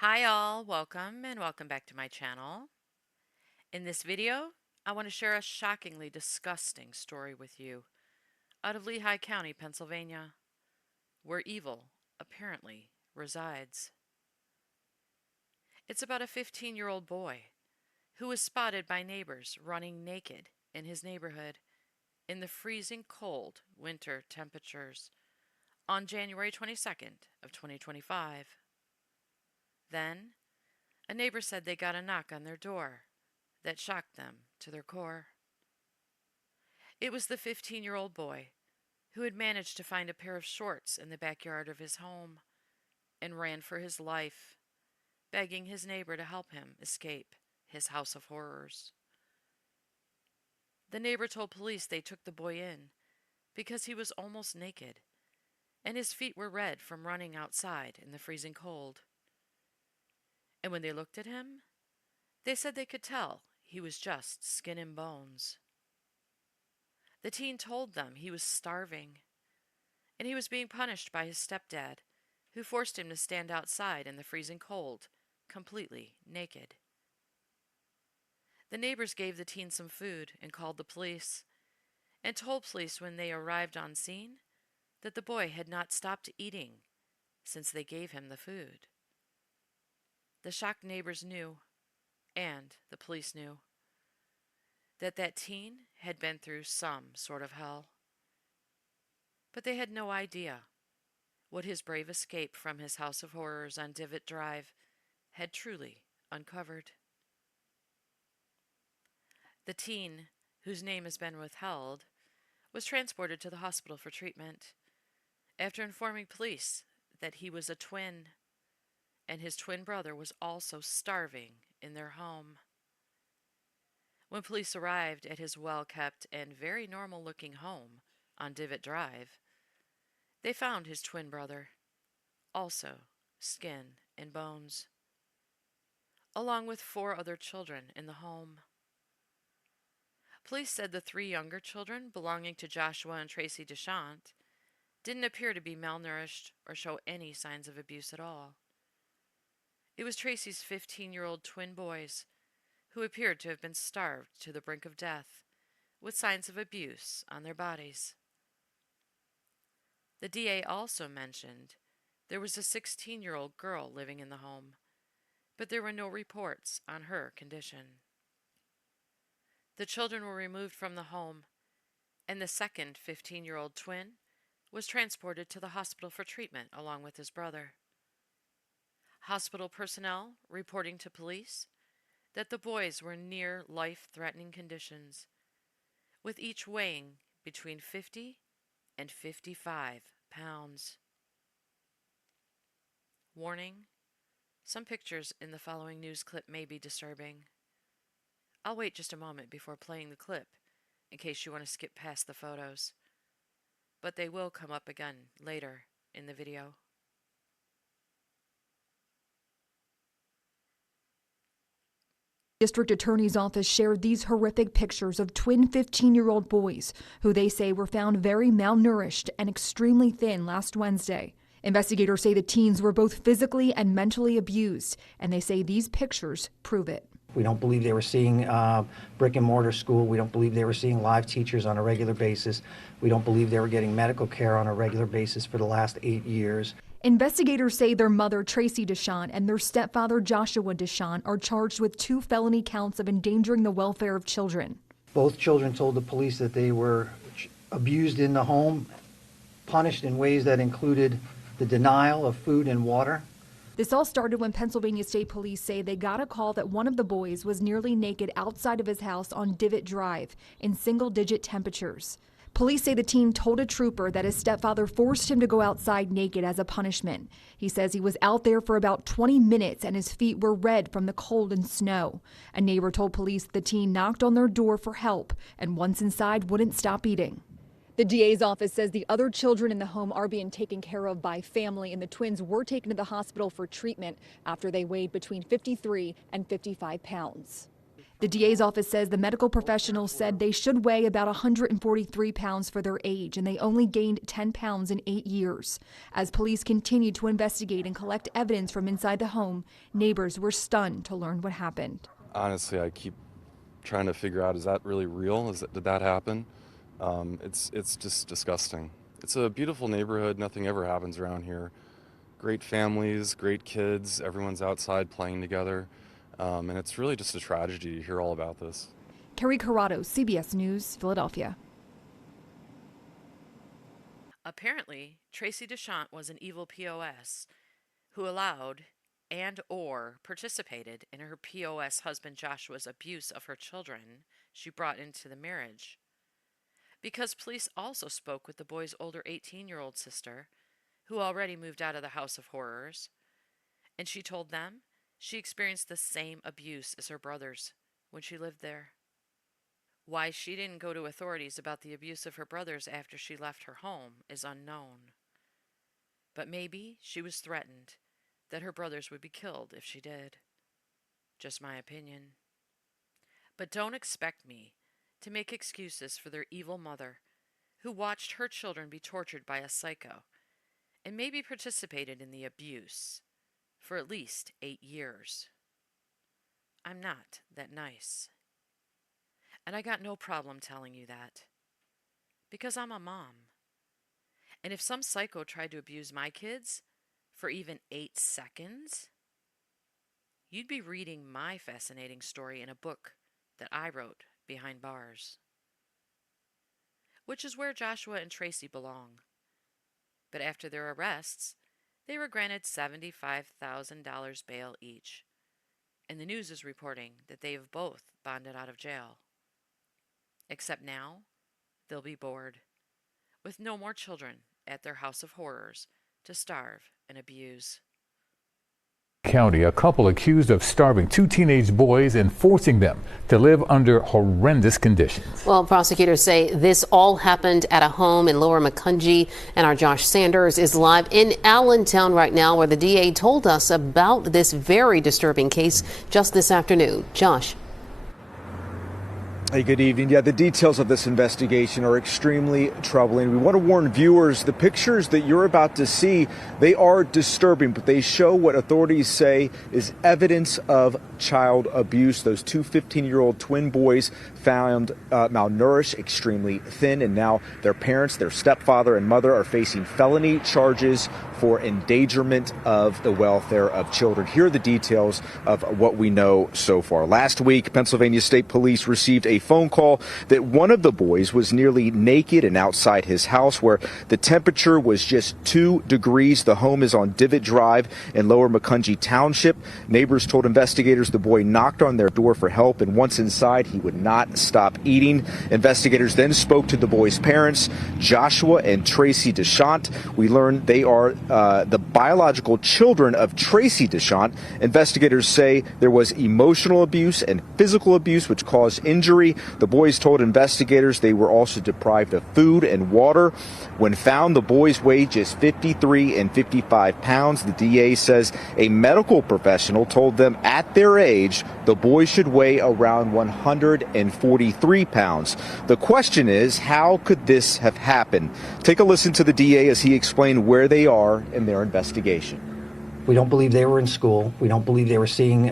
Hi all, welcome and welcome back to my channel. In this video, I want to share a shockingly disgusting story with you out of Lehigh County, Pennsylvania, where evil apparently resides. It's about a 15-year-old boy who was spotted by neighbors running naked in his neighborhood in the freezing cold winter temperatures on January 22nd of 2025. Then, a neighbor said they got a knock on their door that shocked them to their core. It was the 15-year-old boy who had managed to find a pair of shorts in the backyard of his home and ran for his life, begging his neighbor to help him escape his house of horrors. The neighbor told police they took the boy in because he was almost naked and his feet were red from running outside in the freezing cold. And when they looked at him, they said they could tell he was just skin and bones. The teen told them he was starving, and he was being punished by his stepdad, who forced him to stand outside in the freezing cold, completely naked. The neighbors gave the teen some food and called the police, and told police when they arrived on scene that the boy had not stopped eating since they gave him the food. The shocked neighbors knew, and the police knew, that teen had been through some sort of hell. But they had no idea what his brave escape from his house of horrors on Divot Drive had truly uncovered. The teen, whose name has been withheld, was transported to the hospital for treatment after informing police that he was a twin, and his twin brother was also starving in their home. When police arrived at his well-kept and very normal-looking home on Divot Drive, they found his twin brother, also skin and bones, along with 4 other children in the home. Police said the 3 younger children belonging to Joshua and Tracy DeShant didn't appear to be malnourished or show any signs of abuse at all. It was Tracy's 15-year-old twin boys who appeared to have been starved to the brink of death, with signs of abuse on their bodies. The DA also mentioned there was a 16-year-old girl living in the home, but there were no reports on her condition. The children were removed from the home, and the second 15-year-old twin was transported to the hospital for treatment along with his brother. Hospital personnel reporting to police that the boys were in near life-threatening conditions, with each weighing between 50 and 55 pounds. Warning: some pictures in the following news clip may be disturbing. I'll wait just a moment before playing the clip in case you want to skip past the photos, but they will come up again later in the video. District Attorney's Office shared these horrific pictures of twin 15-year-old boys who they say were found very malnourished and extremely thin last Wednesday. Investigators say the teens were both physically and mentally abused, and they say these pictures prove it. We don't believe they were seeing brick and mortar school. We don't believe they were seeing live teachers on a regular basis. We don't believe they were getting medical care on a regular basis for the last 8 years. Investigators say their mother, Tracy DeShant, and their stepfather, Joshua DeShant, are charged with 2 felony counts of endangering the welfare of children. Both children told the police that they were abused in the home, punished in ways that included the denial of food and water. This all started when Pennsylvania State Police say they got a call that one of the boys was nearly naked outside of his house on Divot Drive in single-digit temperatures. Police say the teen told a trooper that his stepfather forced him to go outside naked as a punishment. He says he was out there for about 20 minutes and his feet were red from the cold and snow. A neighbor told police the teen knocked on their door for help and once inside wouldn't stop eating. The DA's office says the other children in the home are being taken care of by family, and the twins were taken to the hospital for treatment after they weighed between 53 and 55 pounds. The DA's office says the medical professionals said they should weigh about 143 pounds for their age, and they only gained 10 pounds in 8 years. As police continued to investigate and collect evidence from inside the home, neighbors were stunned to learn what happened. Honestly, I keep trying to figure out, is that really real? Did that happen? It's just disgusting. It's a beautiful neighborhood. Nothing ever happens around here. Great families, great kids. Everyone's outside playing together. And it's really just a tragedy to hear all about this. Carrie Corrado, CBS News, Philadelphia. Apparently, Tracy DeShant was an evil POS who allowed and/or participated in her POS husband Joshua's abuse of her children she brought into the marriage. Because police also spoke with the boy's older 18-year-old sister, who already moved out of the House of Horrors, and she told them she experienced the same abuse as her brothers when she lived there. Why she didn't go to authorities about the abuse of her brothers after she left her home is unknown. But maybe she was threatened that her brothers would be killed if she did. Just my opinion. But don't expect me to make excuses for their evil mother, who watched her children be tortured by a psycho and maybe participated in the abuse for at least 8 years. I'm not that nice. And I got no problem telling you that. Because I'm a mom. And if some psycho tried to abuse my kids for even 8 seconds, you'd be reading my fascinating story in a book that I wrote behind bars. Which is where Joshua and Tracy belong. But after their arrests, they were granted $75,000 bail each, and the news is reporting that they have both bonded out of jail. Except now, they'll be bored, with no more children at their House of Horrors to starve and abuse. County, a couple accused of starving 2 teenage boys and forcing them to live under horrendous conditions. Well, prosecutors say this all happened at a home in Lower Macungie, and our Josh Sanders is live in Allentown right now, where the DA told us about this very disturbing case just this afternoon. Josh. Hey, good evening. Yeah, the details of this investigation are extremely troubling. We want to warn viewers, the pictures that you're about to see, they are disturbing, but they show what authorities say is evidence of child abuse. Those 2 15-year-old twin boys found malnourished, extremely thin, and now their parents, their stepfather and mother, are facing felony charges for endangerment of the welfare of children. Here are the details of what we know so far. Last week, Pennsylvania State Police received a phone call that one of the boys was nearly naked and outside his house, where the temperature was just 2 degrees. The home is on Divot Drive in Lower Macungie Township. Neighbors told investigators the boy knocked on their door for help, and once inside, he would not stop eating. Investigators then spoke to the boy's parents, Joshua and Tracy DeShant. We learned they are the biological children of Tracy DeShant. Investigators say there was emotional abuse and physical abuse, which caused injury. The boys told investigators they were also deprived of food and water. When found, the boys weighed just 53 and 55 pounds. The DA says a medical professional told them at their age the boys should weigh around 143 pounds. The question is, how could this have happened? Take a listen to the DA as he explained where they are in their investigation. We don't believe they were in school. We don't believe they were seeing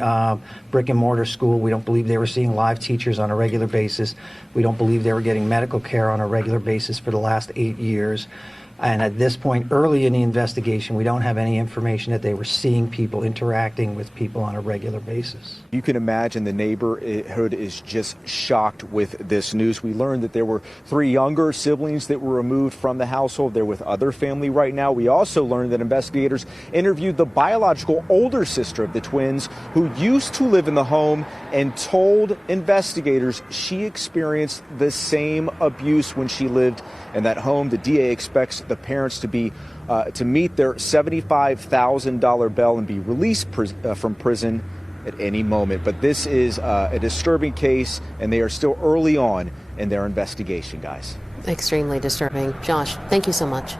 brick and mortar school. We don't believe they were seeing live teachers on a regular basis. We don't believe they were getting medical care on a regular basis for the last 8 years. And at this point, early in the investigation, we don't have any information that they were seeing people interacting with people on a regular basis. You can imagine the neighborhood is just shocked with this news. We learned that there were 3 younger siblings that were removed from the household. They're with other family right now. We also learned that investigators interviewed the biological older sister of the twins, who used to live in the home, and told investigators she experienced the same abuse when she lived in that home. The DA expects the parents to meet their $75,000 bail and be released from prison at any moment. But this is a disturbing case, and they are still early on in their investigation, guys. Extremely disturbing. Josh, thank you so much.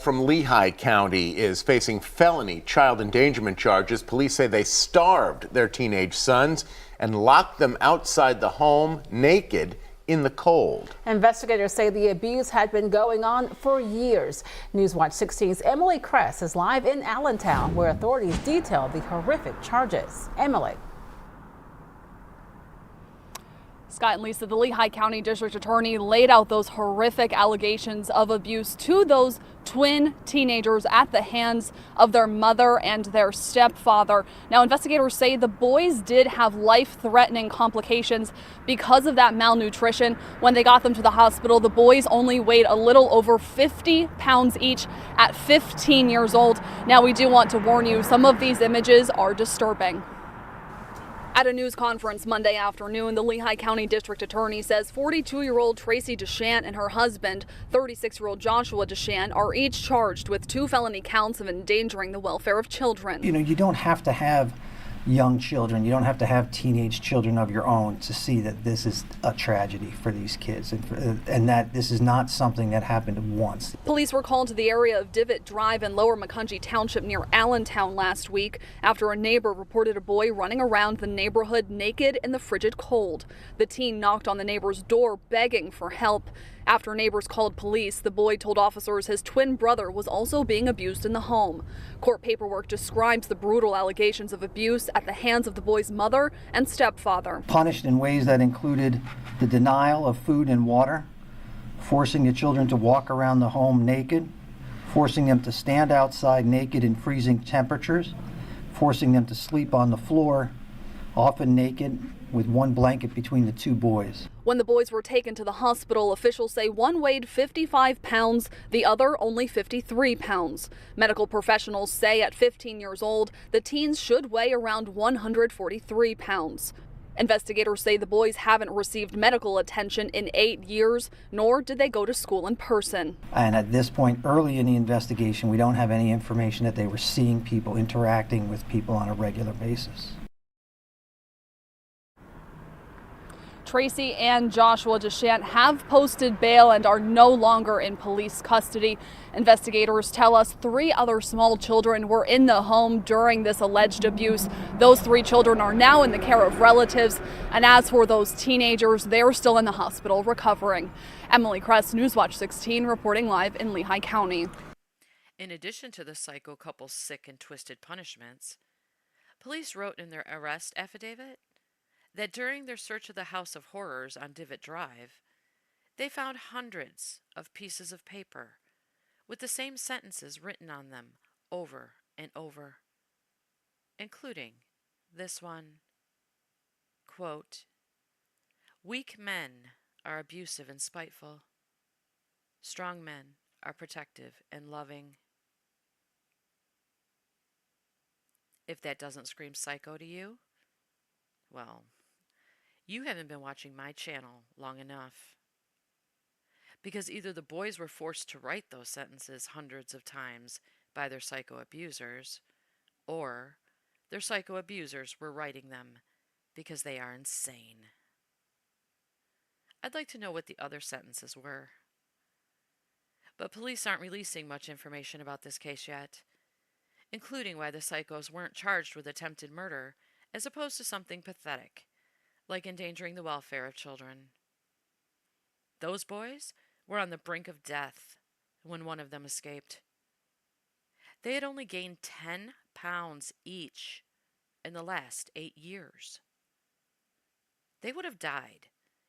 From Lehigh County is facing felony child endangerment charges. Police say they starved their teenage sons and locked them outside the home naked in the cold. Investigators say the abuse had been going on for years. Newswatch 16's Emily Kress is live in Allentown, where authorities detail the horrific charges. Emily. Scott and Lisa, the Lehigh County District Attorney laid out those horrific allegations of abuse to those twin teenagers at the hands of their mother and their stepfather. Now, investigators say the boys did have life-threatening complications because of that malnutrition. When they got them to the hospital, the boys only weighed a little over 50 pounds each at 15 years old. Now, we do want to warn you, some of these images are disturbing. At a news conference Monday afternoon, the Lehigh County District Attorney says 42-year-old Tracy DeShant and her husband, 36-year-old Joshua DeShant, are each charged with 2 felony counts of endangering the welfare of children. You know, you don't have to have young children, you don't have to have teenage children of your own to see that this is a tragedy for these kids and that this is not something that happened once. Police were called to the area of Divot Drive in Lower Macungie Township near Allentown last week after a neighbor reported a boy running around the neighborhood naked in the frigid cold. The teen knocked on the neighbor's door begging for help. After neighbors called police, the boy told officers his twin brother was also being abused in the home. Court paperwork describes the brutal allegations of abuse at the hands of the boy's mother and stepfather. Punished in ways that included the denial of food and water, forcing the children to walk around the home naked, forcing them to stand outside naked in freezing temperatures, forcing them to sleep on the floor, often naked, with one blanket between the 2 boys. When the boys were taken to the hospital, officials say one weighed 55 pounds, the other only 53 pounds. Medical professionals say at 15 years old, the teens should weigh around 143 pounds. Investigators say the boys haven't received medical attention in 8 years, nor did they go to school in person. And at this point, early in the investigation, we don't have any information that they were seeing people, interacting with people on a regular basis. Tracy and Joshua DeShant have posted bail and are no longer in police custody. Investigators tell us 3 other small children were in the home during this alleged abuse. Those 3 children are now in the care of relatives. And as for those teenagers, they're still in the hospital recovering. Emily Kress, Newswatch 16, reporting live in Lehigh County. In addition to the psycho couple's sick and twisted punishments, police wrote in their arrest affidavit that during their search of the House of Horrors on Divot Drive, they found hundreds of pieces of paper with the same sentences written on them over and over, including this one, quote, "Weak men are abusive and spiteful. Strong men are protective and loving." If that doesn't scream psycho to you, well, you haven't been watching my channel long enough. Because either the boys were forced to write those sentences hundreds of times by their psycho abusers, or their psycho abusers were writing them because they are insane. I'd like to know what the other sentences were. But police aren't releasing much information about this case yet, including why the psychos weren't charged with attempted murder as opposed to something pathetic, like endangering the welfare of children. Those boys were on the brink of death when one of them escaped. They had only gained 10 pounds each in the last 8 years. They would have died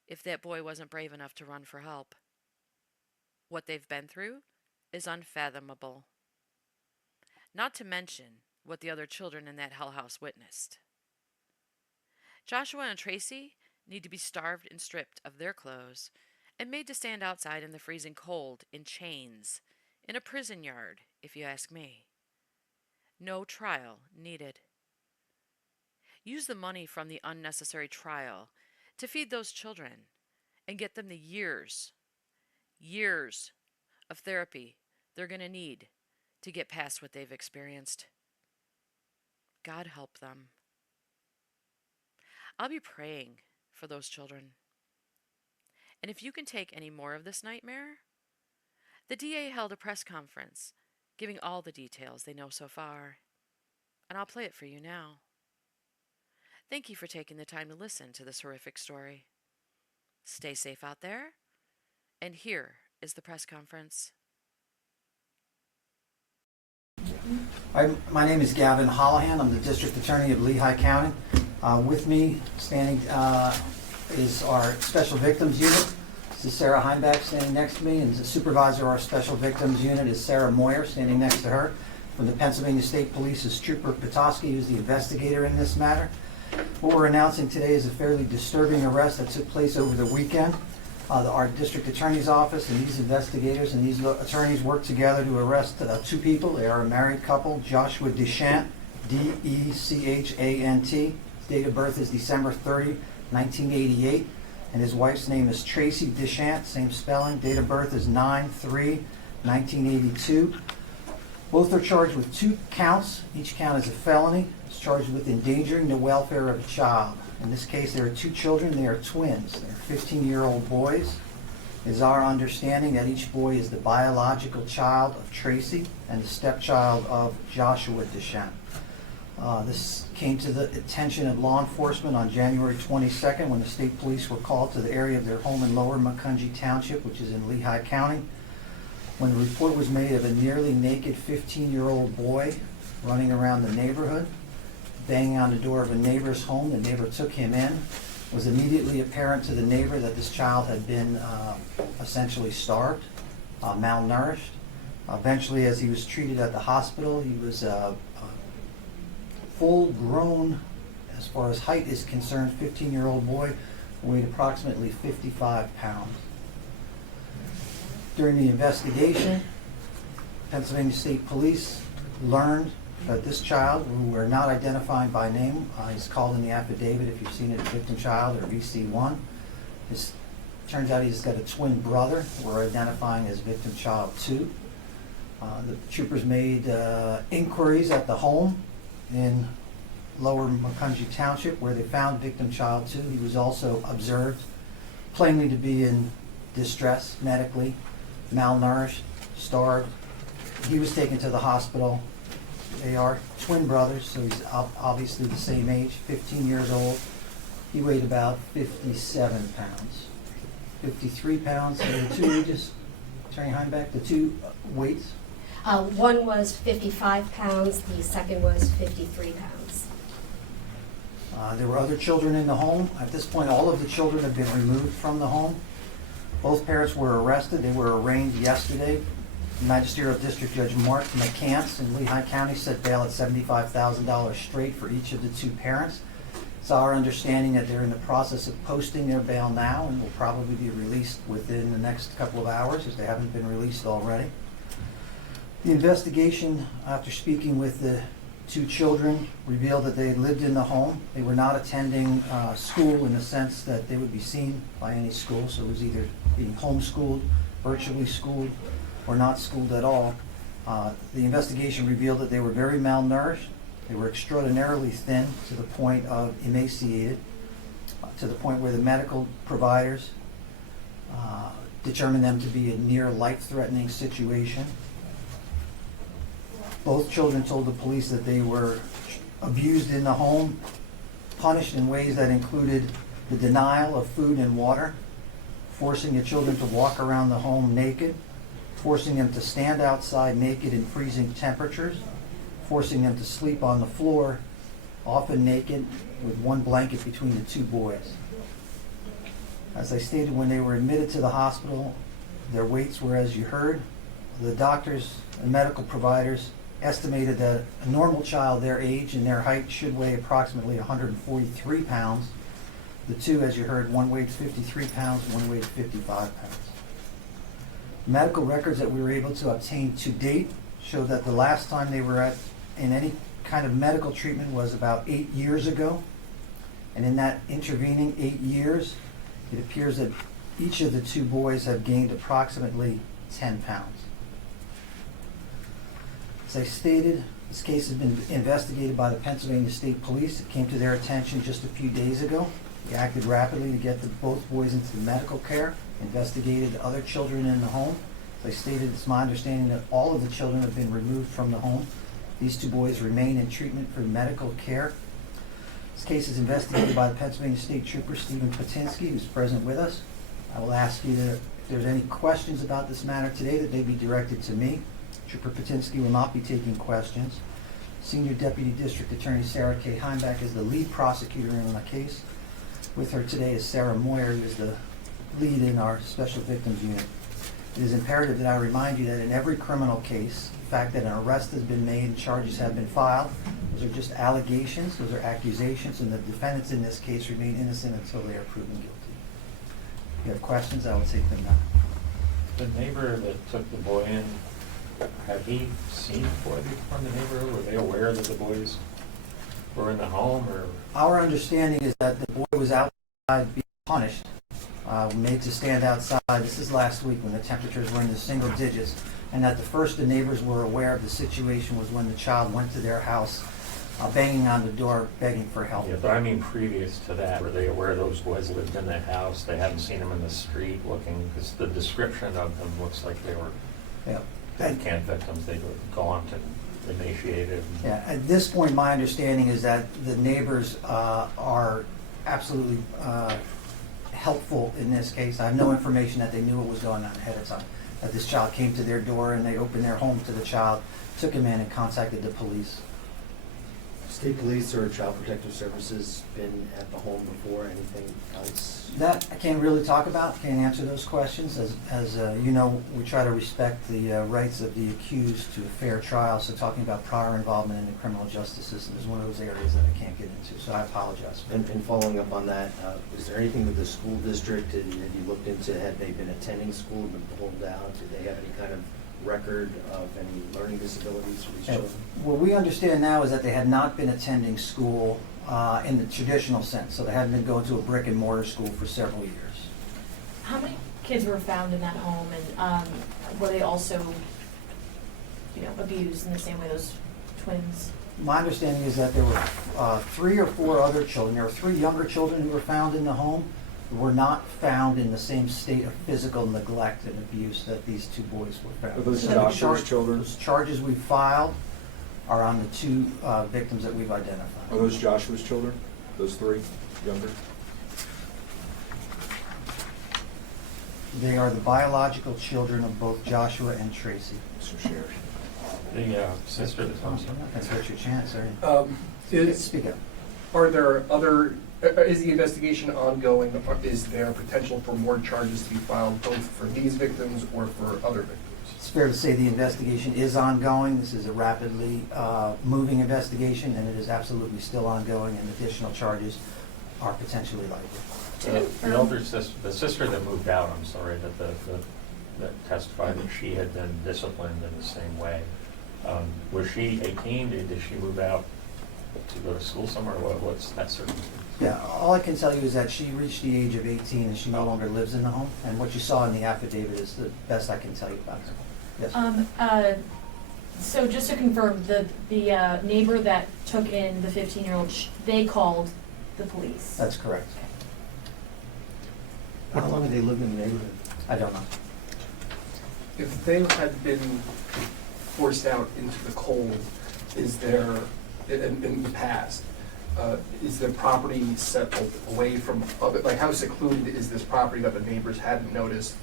if that boy wasn't brave enough to run for help. What they've been through is unfathomable. Not to mention what the other children in that hell house witnessed. Joshua and Tracy need to be starved and stripped of their clothes and made to stand outside in the freezing cold in chains, in a prison yard, if you ask me. No trial needed. Use the money from the unnecessary trial to feed those children and get them the years of therapy they're going to need to get past what they've experienced. God help them. I'll be praying for those children. And if you can take any more of this nightmare, the DA held a press conference giving all the details they know so far, and I'll play it for you now. Thank you for taking the time to listen to this horrific story. Stay safe out there, and here is the press conference. My name is Gavin Holohan. I'm the District Attorney of Lehigh County. With me standing is our Special Victims Unit. This is Sarah Heinbach standing next to me, and the supervisor of our Special Victims Unit is Sarah Moyer standing next to her. From the Pennsylvania State Police is Trooper Petoskey, who's the investigator in this matter. What we're announcing today is a fairly disturbing arrest that took place over the weekend. Our District Attorney's Office and these investigators and these attorneys worked together to arrest two people. They are a married couple, Joshua Dechant, Dechant. His date of birth is December 30, 1988. And his wife's name is Tracy Dechant, same spelling. Date of birth is 9/3/1982. Both are charged with 2 counts. Each count is a felony. It's charged with endangering the welfare of a child. In this case, there are 2 children. They are twins. They're 15-year-old boys. It is our understanding that each boy is the biological child of Tracy and the stepchild of Joshua Dechant. This came to the attention of law enforcement on January 22nd when the state police were called to the area of their home in Lower Macungie Township, which is in Lehigh County, when the report was made of a nearly naked 15-year-old boy running around the neighborhood, banging on the door of a neighbor's home. The neighbor took him in. It was immediately apparent to the neighbor that this child had been essentially starved, malnourished. Eventually, as he was treated at the hospital, he was full-grown, as far as height is concerned, 15-year-old boy, weighed approximately 55 pounds. During the investigation, Pennsylvania State Police learned that this child, who we're not identifying by name, is called in the affidavit, if you've seen it, victim child or VC1. It turns out he's got a twin brother we're identifying as victim child 2. The troopers made inquiries at the home in Lower Macungie Township where they found victim child 2. He was also observed plainly to be in distress medically, malnourished, starved. He was taken to the hospital. They are twin brothers, so he's obviously the same age, 15 years old. He weighed about 57 pounds. 53 pounds. So the 2 ages, Attorney Heinbach, the 2 weights? One was 55 pounds, the second was 53 pounds. There were other children in the home. At this point, all of the children have been removed from the home. Both parents were arrested. They were arraigned yesterday. Magisterial District Judge Mark McCants in Lehigh County set bail at $75,000 straight for each of the 2 parents. It's our understanding that they're in the process of posting their bail now and will probably be released within the next couple of hours, as they haven't been released already. The investigation, after speaking with the 2 children, revealed that they had lived in the home. They were not attending school in the sense that they would be seen by any school, so it was either being homeschooled, virtually schooled, or not schooled at all. The investigation revealed that they were very malnourished. They were extraordinarily thin to the point of emaciated, to the point where the medical providers determined them to be a near life-threatening situation. Both children told the police that they were abused in the home, punished in ways that included the denial of food and water, forcing the children to walk around the home naked, forcing them to stand outside naked in freezing temperatures, forcing them to sleep on the floor, often naked, with one blanket between the 2 boys. As I stated, when they were admitted to the hospital, their weights were, as you heard. The doctors and medical providers estimated that a normal child their age and their height should weigh approximately 143 pounds. The 2, as you heard, one weighed 53 pounds, one weighed 55 pounds. Medical records that we were able to obtain to date show that the last time they were in any kind of medical treatment was about 8 years ago. And in that intervening 8 years, it appears that each of the 2 boys have gained approximately 10 pounds. As I stated, this case has been investigated by the Pennsylvania State Police. It came to their attention just a few days ago. They acted rapidly to get both boys into medical care. investigated other children in the home. As I stated, it's my understanding that all of the children have been removed from the home. These 2 boys remain in treatment for medical care. This case is investigated by the Pennsylvania State Trooper Stephen Patinsky, who's present with us. I will ask you that if there's any questions about this matter today, that they be directed to me. Trooper Patinsky will not be taking questions. Senior Deputy District Attorney Sarah K. Heimbach is the lead prosecutor in the case. With her today is Sarah Moyer, who is the lead in our Special Victims Unit. It is imperative that I remind you that in every criminal case, the fact that an arrest has been made and charges have been filed, those are just allegations, those are accusations, and the defendants in this case remain innocent until they are proven guilty. If you have questions, I will take them now. The neighbor that took the boy in, had he seen the boy from the neighborhood? Were they aware that the boys were in the home? Or Our understanding is that the boy was outside being punished, made to stand outside. This is last week when the temperatures were in the single digits, and that the first the neighbors were aware of the situation was when the child went to their house, banging on the door, begging for help. yeah, but I mean previous to that, were they aware those boys lived in that house? They hadn't seen them in the street looking, because the description of them looks like they were camp victims. They were gaunt and emaciated. Yeah, at this point, my understanding is that the neighbors are absolutely helpful in this case. I have no information that they knew what was going on ahead of time, that this child came to their door and they opened their home to the child, took him in and contacted the police. State Police or Child Protective Services been at the home before? Anything else? That I can't really talk about, can't answer those questions. As you know, we try to respect the rights of the accused to a fair trial, so talking about prior involvement in the criminal justice system is one of those areas that I can't get into, so I apologize. And following up on that, is there anything with the school district that you looked into? Had they been attending school, been pulled out? Did they have any kind of record of any learning disabilities for these children? What we understand now is that they had not been attending school in the traditional sense, so they hadn't been going to a brick and mortar school for several years. How many kids were found in that home, and were they also, abused in the same way those twins? My understanding is that there were 3 or 4 other children. There were 3 younger children who were found in the home, who were not found in the same state of physical neglect and abuse that these 2 boys were found. Are those Joshua's children? Those charges we filed are on the 2 victims that we've identified. Are those Joshua's children? Those 3 younger? They are the biological children of both Joshua and Tracy. So Sherry. The sister that comes in. That's what your chance, sir. Speak up. Are there other, is the investigation ongoing? Is there potential for more charges to be filed both for these victims or for other victims? It's fair to say the investigation is ongoing. This is a rapidly moving investigation, and it is absolutely still ongoing, and additional charges are potentially likely. The elder sister, the sister that moved out, I'm sorry, that testified that she had been disciplined in the same way. Was she 18? Did she move out to go to school somewhere? What's that circumstance? Yeah, all I can tell you is that she reached the age of 18 and she no longer lives in the home. And what you saw in the affidavit is the best I can tell you about her. Yes. So just to confirm, the neighbor that took in the 15-year-old, they called the police? That's correct. How long have they lived in the neighborhood? I don't know. If they had been forced out into the cold, is there, in the past, is the property set away from other, like how secluded is this property that the neighbors hadn't noticed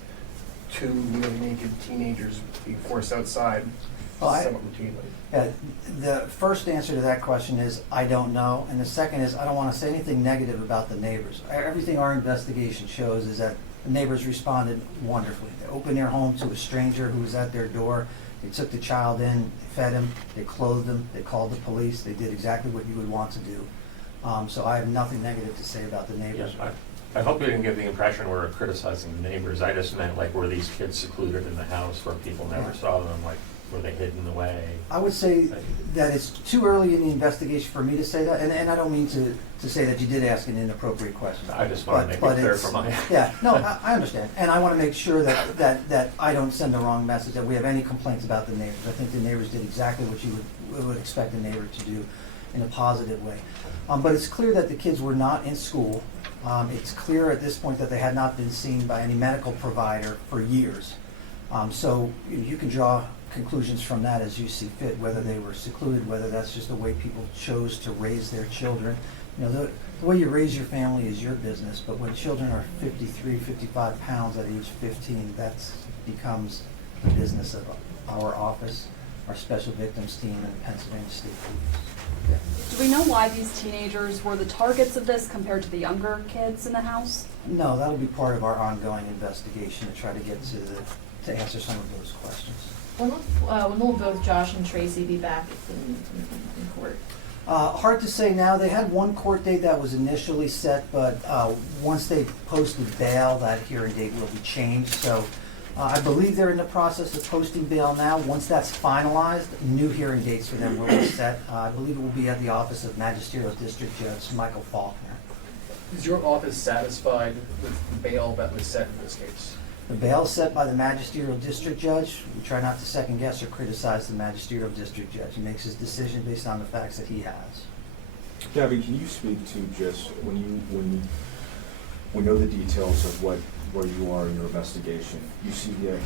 2 nearly naked teenagers being forced outside somewhat routinely? The first answer to that question is I don't know, and the second is I don't want to say anything negative about the neighbors. Everything our investigation shows is that the neighbors responded wonderfully. They opened their home to a stranger who was at their door. They took the child in, they fed him, they clothed him, they called the police. They did exactly what you would want to do. So I have nothing negative to say about the neighbors. Yes, I hope you didn't give the impression we're criticizing the neighbors. I just meant, like, were these kids secluded in the house where people never saw them? Like, were they hidden away? I would say that it's too early in the investigation for me to say that, and I don't mean to say that you did ask an inappropriate question. I just want to make it clear for my... Yeah, no, I understand. And I want to make sure that I don't send the wrong message, that we have any complaints about the neighbors. I think the neighbors did exactly what you would expect a neighbor to do in a positive way. But it's clear that the kids were not in school It's clear at this point that they had not been seen by any medical provider for years. So you can draw conclusions from that as you see fit, whether they were secluded, whether that's just the way people chose to raise their children. You know, the way you raise your family is your business, but when children are 53, 55 pounds at age 15, that becomes the business of our office, our special victims team, and the Pennsylvania State Police. Do we know why these teenagers were the targets of this compared to the younger kids in the house? No, that'll be part of our ongoing investigation to try to get to answer some of those questions. When will both Josh and Tracy be back in court? Hard to say now. They had one court date that was initially set, but once they posted bail, that hearing date will be changed. So I believe they're in the process of posting bail now. Once that's finalized, new hearing dates for them will be set. I believe it will be at the office of Magisterial District Judge Michael Faulkner. Is your office satisfied with the bail that was set in this case? The bail is set by the Magisterial District Judge. We try not to second guess or criticize the Magisterial District Judge. He makes his decision based on the facts that he has. Gabby, can you speak to just when we know the details of where you are in your investigation, you see the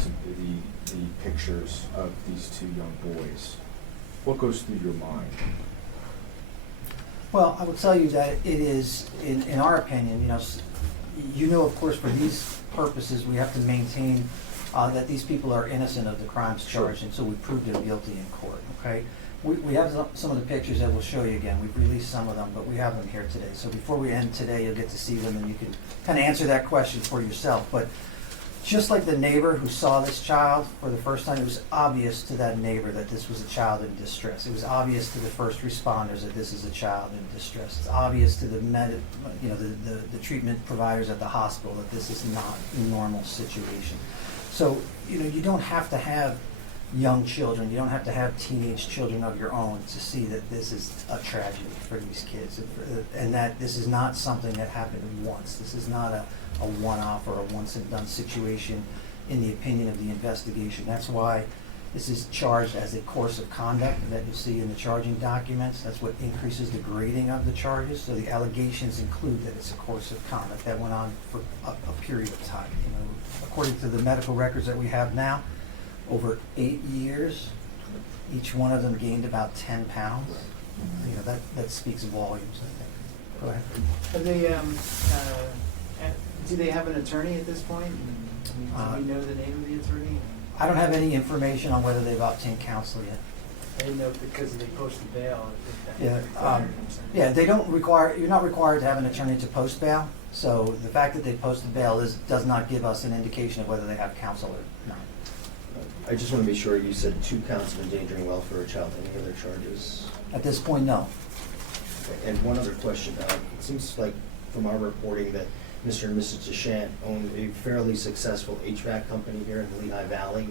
pictures of these two young boys. What goes through your mind? Well, I will tell you that it is, in our opinion, you know, of course, for these purposes, we have to maintain that these people are innocent of the crimes charged until we prove they're guilty in court, okay? We have some of the pictures that we'll show you again. We've released some of them, but we have them here today. So before we end today, you'll get to see them and you can kind of answer that question for yourself. But just like the neighbor who saw this child for the first time, it was obvious to that neighbor that this was a child in distress. It was obvious to the first responders that this is a child in distress. It's obvious to the the treatment providers at the hospital that this is not a normal situation. So, you don't have to have young children, you don't have to have teenage children of your own to see that this is a tragedy for these kids, and that this is not something that happened once. This is not a one-off or a once-and-done situation in the opinion of the investigation. That's why this is charged as a course of conduct that you see in the charging documents. That's what increases the grading of the charges. So the allegations include that it's a course of conduct that went on for a period of time. According to the medical records that we have now, over 8 years, each one of them gained about 10 pounds. That speaks volumes, I think. Go ahead. Are they, do they have an attorney at this point? Do we know the name of the attorney? I don't have any information on whether they've obtained counsel yet. I didn't know if because they posted bail. They don't require. You're not required to have an attorney to post bail. So the fact that they posted bail does not give us an indication of whether they have counsel or not. I just want to be sure, you said 2 counts of endangering welfare of a child. Any other charges? At this point, no. Okay. And one other question. It seems like from our reporting that Mr. and Mrs. Deschant owned a fairly successful HVAC company here in the Lehigh Valley,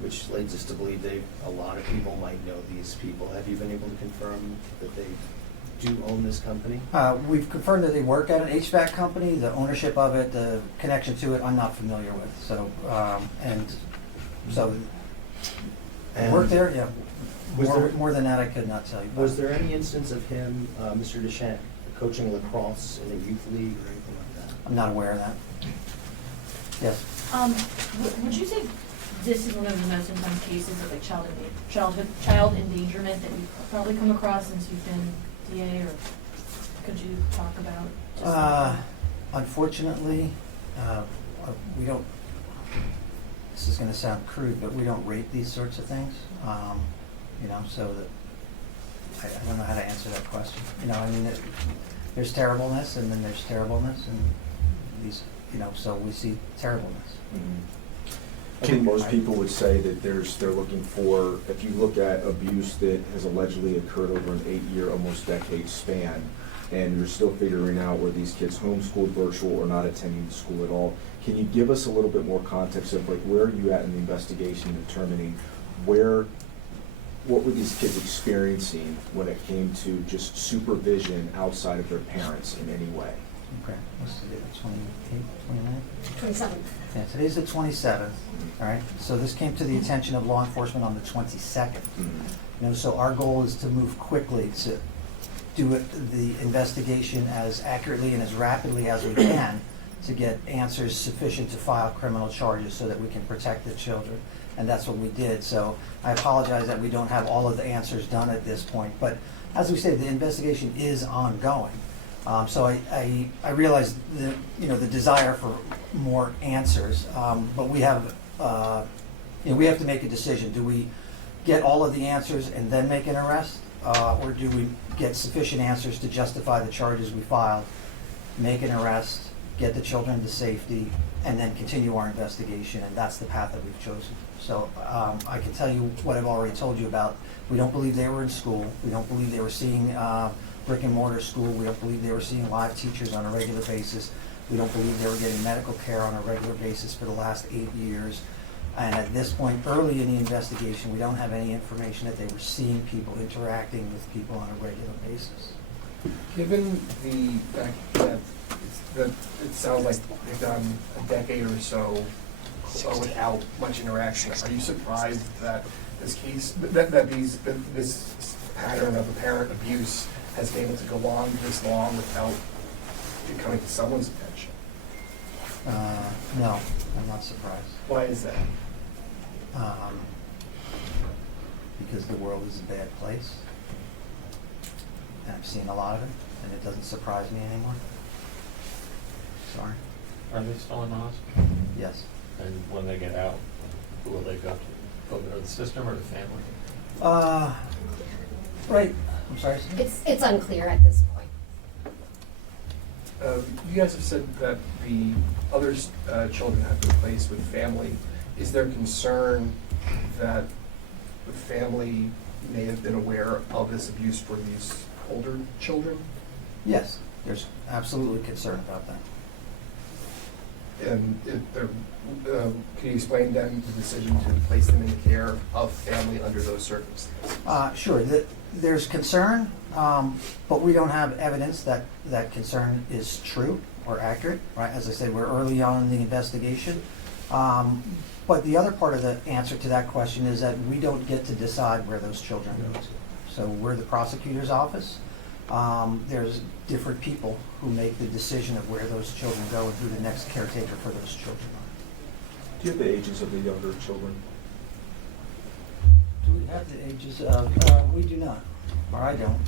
which leads us to believe a lot of people might know these people. Have you been able to confirm that they do own this company? We've confirmed that they work at an HVAC company. The ownership of it, the connection to it, I'm not familiar with. So, And work there? Yeah. More than that, I could not tell you. Was there any instance of him, Mr. Deschant, coaching lacrosse in a youth league or anything like that? I'm not aware of that. Yes. Would you say this is one of the most intense cases of like child endangerment that we've probably come across since you've been DA, or could you talk about just unfortunately, we don't, this is going to sound crude, but we don't rate these sorts of things, so that I don't know how to answer that question. There's terribleness, and then there's terribleness, and these, so we see terribleness. I think most people would say that they're looking for, if you look at abuse that has allegedly occurred over an 8-year, almost decade span, and you're still figuring out were these kids homeschooled, virtual, or not attending the school at all. Can you give us a little bit more context of where are you at in the investigation, determining what were these kids experiencing when it came to just supervision outside of their parents in any way? Okay, what's the date, 28th, 29th? 27th. Yeah, today's the 27th, all right? So this came to the attention of law enforcement on the 22nd. So our goal is to move quickly to do the investigation as accurately and as rapidly as we can to get answers sufficient to file criminal charges so that we can protect the children. And that's what we did. So I apologize that we don't have all of the answers done at this point. But as we said, the investigation is ongoing. So I realize the desire for more answers, but we have we have to make a decision. Do we get all of the answers and then make an arrest, or do we get sufficient answers to justify the charges we filed, make an arrest, get the children to safety, and then continue our investigation? And that's the path that we've chosen. So I can tell you what I've already told you about. We don't believe they were in school. We don't believe they were seeing brick and mortar school. We don't believe they were seeing live teachers on a regular basis. We don't believe they were getting medical care on a regular basis for the last 8 years. And at this point, early in the investigation, we don't have any information that they were seeing people, interacting with people on a regular basis. Given the fact that it sounds like they've done a decade or so without much interaction, are you surprised that this case, this pattern of apparent abuse has been able to go on this long without it coming to someone's attention? No, I'm not surprised. Why is that? Because the world is a bad place. And I've seen a lot of it, and it doesn't surprise me anymore. Sorry. Are they still in the hospital? Yes. And when they get out, who will they go to? Go to the system or the family? Right. I'm sorry. It's unclear at this point. You guys have said that the other children have been placed with family. Is there concern that the family may have been aware of this abuse for these older children? Yes, there's absolutely concern about that. And can you explain then the decision to place them in the care of family under those circumstances? Sure. There's concern, but we don't have evidence that that concern is true or accurate. Right? As I said, we're early on in the investigation. But the other part of the answer to that question is that we don't get to decide where those children go to. So we're the prosecutor's office. There's different people who make the decision of where those children go and who the next caretaker for those children are. Do you have the ages of the younger children? Do we have the ages of, we do not, or I don't.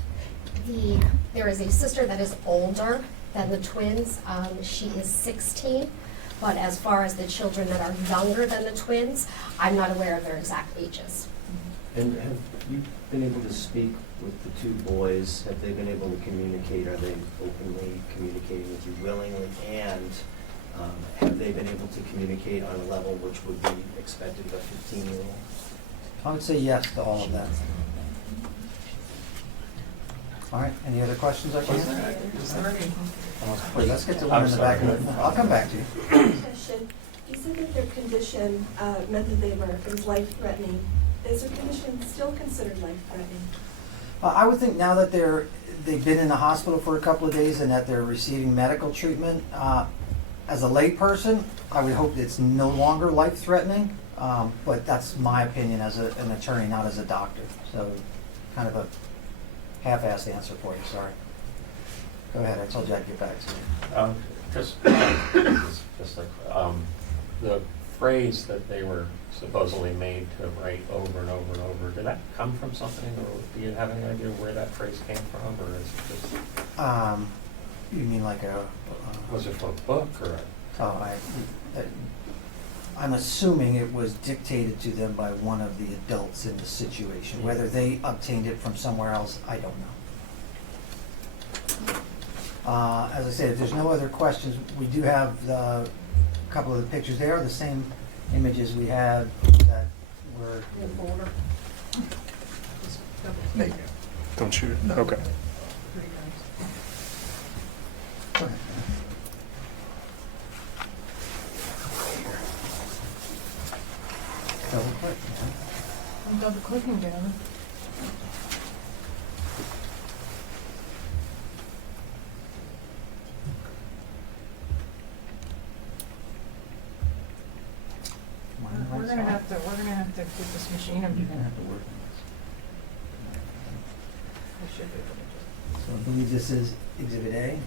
There is a sister that is older than the twins. She is 16. But as far as the children that are younger than the twins, I'm not aware of their exact ages. And have you been able to speak with the two boys? Have they been able to communicate? Are they openly communicating with you willingly? And have they been able to communicate on a level which would be expected of a 15-year-old? I would say yes to all of that. All right, any other questions I can answer? Wait, let's get to one in the back. I'll come back to you. Question. You said that their condition meant that it was life-threatening. Is their condition still considered life-threatening? I would think now that they've been in the hospital for a couple of days and that they're receiving medical treatment, as a layperson, I would hope it's no longer life-threatening, but that's my opinion as an attorney, not as a doctor. So kind of a half-assed answer for you, sorry. Go ahead, I told you I'd get back to you. Just like the phrase that they were supposedly made to write over and over and over, did that come from something, or do you have any idea where that phrase came from, or is it just... You mean like a... was it from a book, or... I'm assuming it was dictated to them by one of the adults in the situation. Yeah. Whether they obtained it from somewhere else, I don't know. As I said, if there's no other questions, we do have a couple of the pictures. They are the same images we had that were... There you go. Don't shoot it. Okay. Go ahead. Double click. I'm double clicking down. We're gonna have to get this machine. You're gonna have to work on this. I should be able to So believe this is Exhibit A.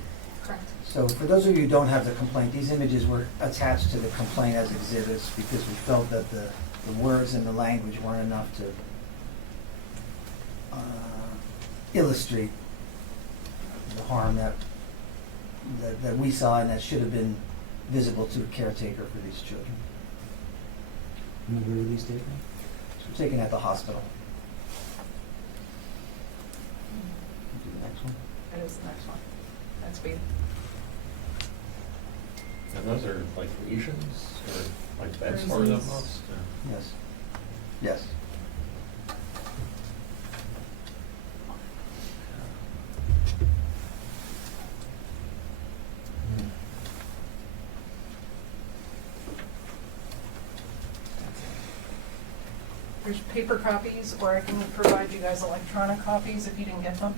Correct. So for those of you who don't have the complaint, these images were attached to the complaint as exhibits because we felt that the words and the language weren't enough to illustrate the harm that we saw and that should have been visible to a caretaker for these children. Can you agree with these statements? So we're taken at the hospital. Do the next one. That is the next one. That's B. And those are like lesions or like bed sores Bruises. almost? or- Yes. Yes. There's paper copies, or I can provide you guys electronic copies if you didn't get them.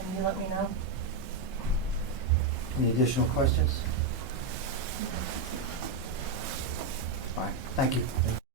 Can you let me know? Any additional questions? Fine. Thank you.